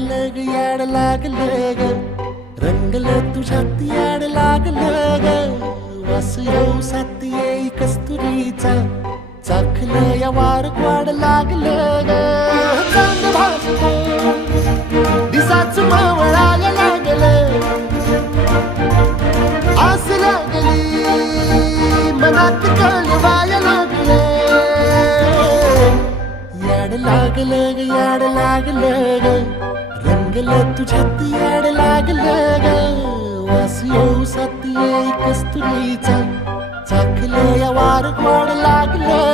लागलं ग याड लागलं ग रंगलं तुझ्यात याड लागलं ग वास येऊ साथ येई कस्तुरीचा चाखलं या वार वाड लागलं ग चांद भासलं दिसाच मावळायला लागलं आस लागली मनात कळवायला लागलं याड लागलं ग याड लागलं ग रंगलं तुझ्यात याड लागलं ग वास येऊ साथ येई कस्तुरीचा चाखलं या वार वाड लागलं